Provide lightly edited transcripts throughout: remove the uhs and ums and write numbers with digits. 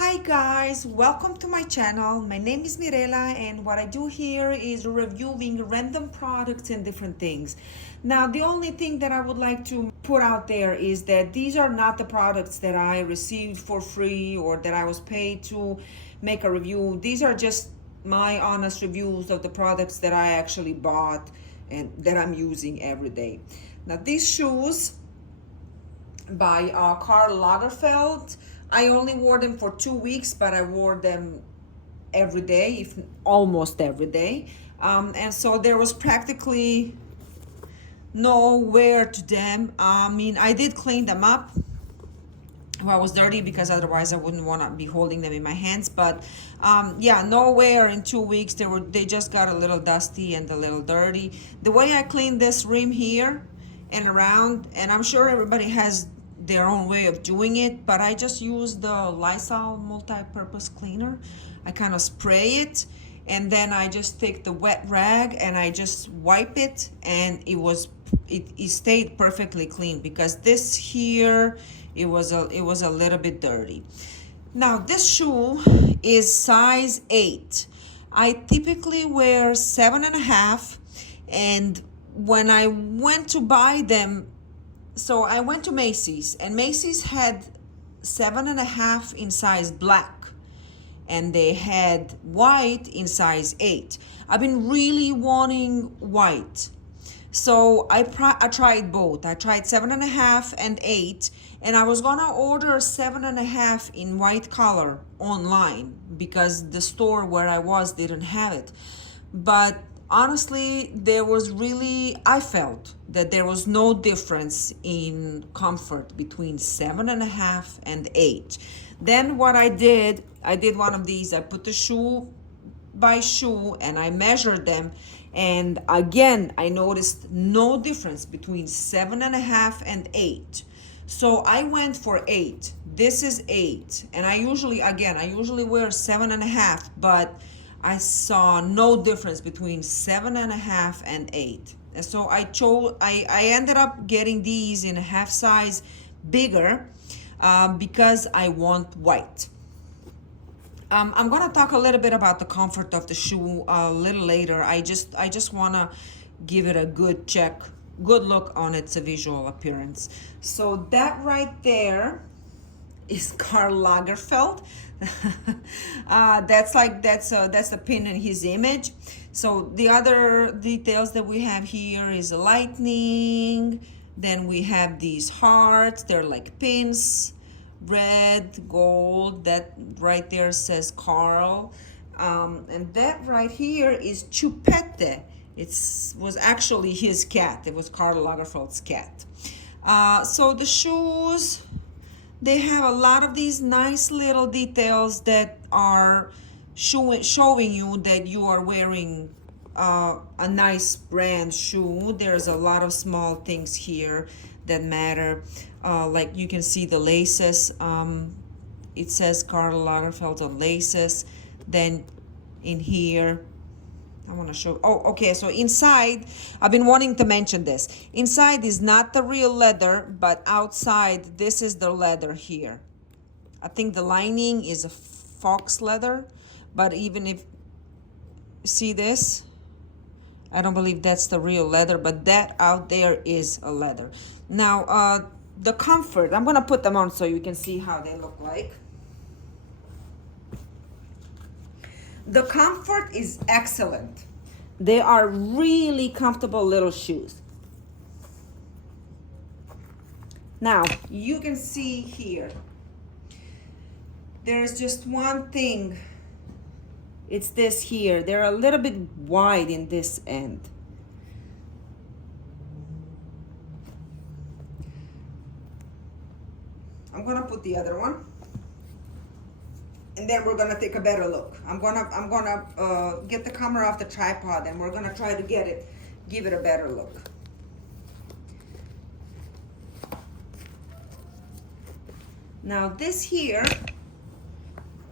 Hi guys, welcome to my channel. My name is Mirela and what I do here is reviewing random products and different things. Now the only thing that I would like to put out there is that these are not the products that I received for free or that I was paid to make a review. These are just my honest reviews of the products that I actually bought and that I'm using every day. Now these shoes by Karl Lagerfeld. I only wore them for 2 weeks, but I wore them every day, if almost every day. And so there was practically no wear to them. I mean, I did clean them up. Well, I was dirty because otherwise I wouldn't want to be holding them in my hands. But yeah, no wear in 2 weeks. They just got a little dusty and a little dirty. The way I cleaned this rim here and around, and I'm sure everybody has their own way of doing it, but I just use the Lysol multi-purpose cleaner. I kind of spray it and then I just take the wet rag and I just wipe it, and it stayed perfectly clean because this here it was a little bit dirty. Now this shoe is size 8. I typically wear 7.5, and when I went to buy them, so I went to Macy's, and Macy's had 7.5 in size black, and they had white in size 8. I've been really wanting white, so I tried both. I tried 7.5 and 8, and I was gonna order 7.5 in white color online because the store where I was didn't have it. But honestly, I felt that there was no difference in comfort between 7.5 and 8. Then what I did one of these. I put the shoe by shoe and I measured them, and again I noticed no difference between 7.5 and 8. So I went for 8. This is 8, and I usually wear 7.5, but I saw no difference between 7.5 and 8. And so I ended up getting these in a half size bigger because I want white. I'm gonna talk a little bit about the comfort of the shoe a little later. I just wanna give it a good look on its visual appearance. So that right there is Karl Lagerfeld. That's the pin in his image. So the other details that we have here is a lightning. Then we have these hearts. They're like pins, red, gold. That right there says Karl. And that right here is Cate. It was actually his cat. It was Karl Lagerfeld's cat. So the shoes, they have a lot of these nice little details that are showing you that you are wearing a nice brand shoe. There's a lot of small things here that matter. Like you can see the laces. It says Karl Lagerfeld on laces. Then in here, I want to show. Oh, okay. So inside, I've been wanting to mention this. Inside is not the real leather, but outside, this is the leather here. I think the lining is a fox leather, but even if you see this, I don't believe that's the real leather, but that out there is a leather. Now, the comfort, I'm gonna put them on so you can see how they look like. The comfort is excellent. They are really comfortable little shoes. Now, you can see here, there's just one thing. It's this here. They're a little bit wide in this end. I'm gonna put the other one, and then we're gonna take a better look. I'm gonna get the camera off the tripod, and we're gonna try to give it a better look. Now this here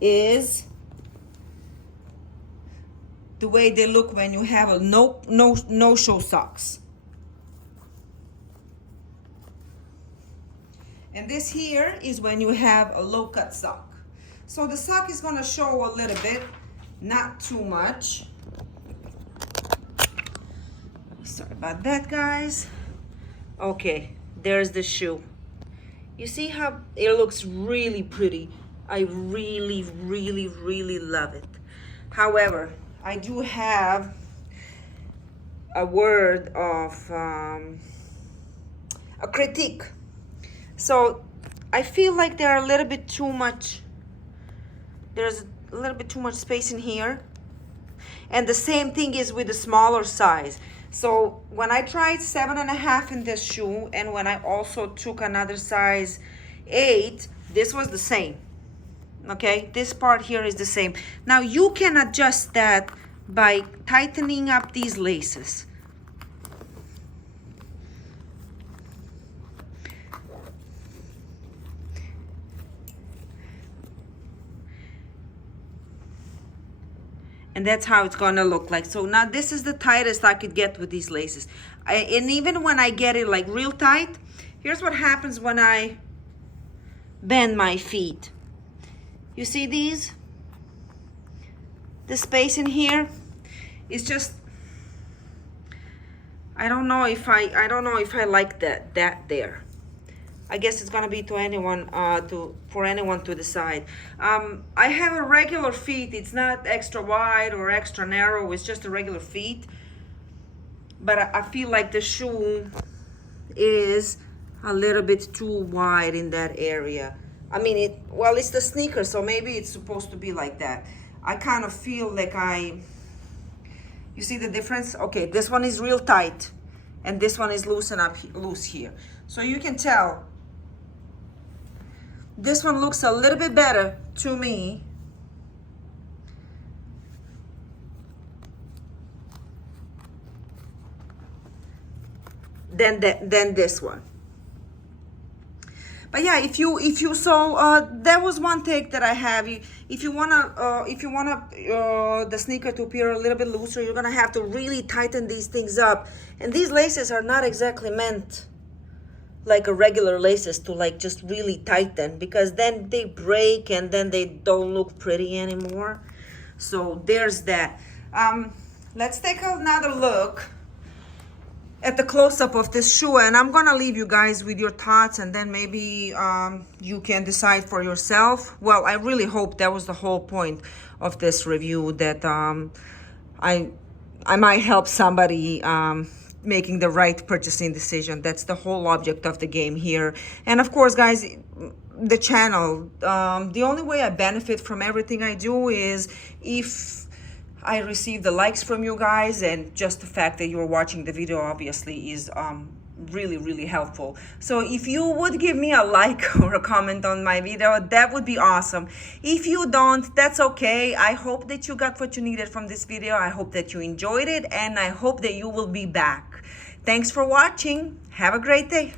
is the way they look when you have a no-show socks. And this here is when you have a low-cut sock. So the sock is gonna show a little bit, not too much. Sorry about that, guys. Okay, there's the shoe. You see how it looks really pretty. I really, really, really love it. However, I do have a word of a critique. So I feel like there are a little bit too much, there's a little bit too much space in here. And the same thing is with the smaller size. So when I tried 7.5 in this shoe, and when I also took another size 8, this was the same. Okay, this part here is the same. Now you can adjust that by tightening up these laces. And that's how it's gonna look like. So now this is the tightest I could get with these laces. And even when I get it like real tight, here's what happens when I bend my feet. You see these? The space in here is just, I don't know if I like that there. I guess it's gonna be to anyone, for anyone to decide. I have a regular feet. It's not extra wide or extra narrow. It's just a regular feet. But I feel like the shoe is a little bit too wide in that area. I mean, well, it's the sneaker, so maybe it's supposed to be like that. I kind of feel like you see the difference? Okay, this one is real tight, and this one is loose here. So you can tell this one looks a little bit better to me than this one. But yeah, if you saw, that was one take that I have. If you wanna the sneaker to appear a little bit looser, you're gonna have to really tighten these things up. And these laces are not exactly meant like a regular laces to like just really tighten, because then they break and then they don't look pretty anymore. So there's that. Let's take another look at the close-up of this shoe, and I'm gonna leave you guys with your thoughts, and then maybe you can decide for yourself. Well, I really hope that was the whole point of this review, that I might help somebody making the right purchasing decision. That's the whole object of the game here. And of course, guys, the channel, the only way I benefit from everything I do is if I receive the likes from you guys, and just the fact that you're watching the video obviously is really helpful. So if you would give me a like or a comment on my video, that would be awesome. If you don't, that's okay. I hope that you got what you needed from this video. I hope that you enjoyed it, and I hope that you will be back. Thanks for watching. Have a great day.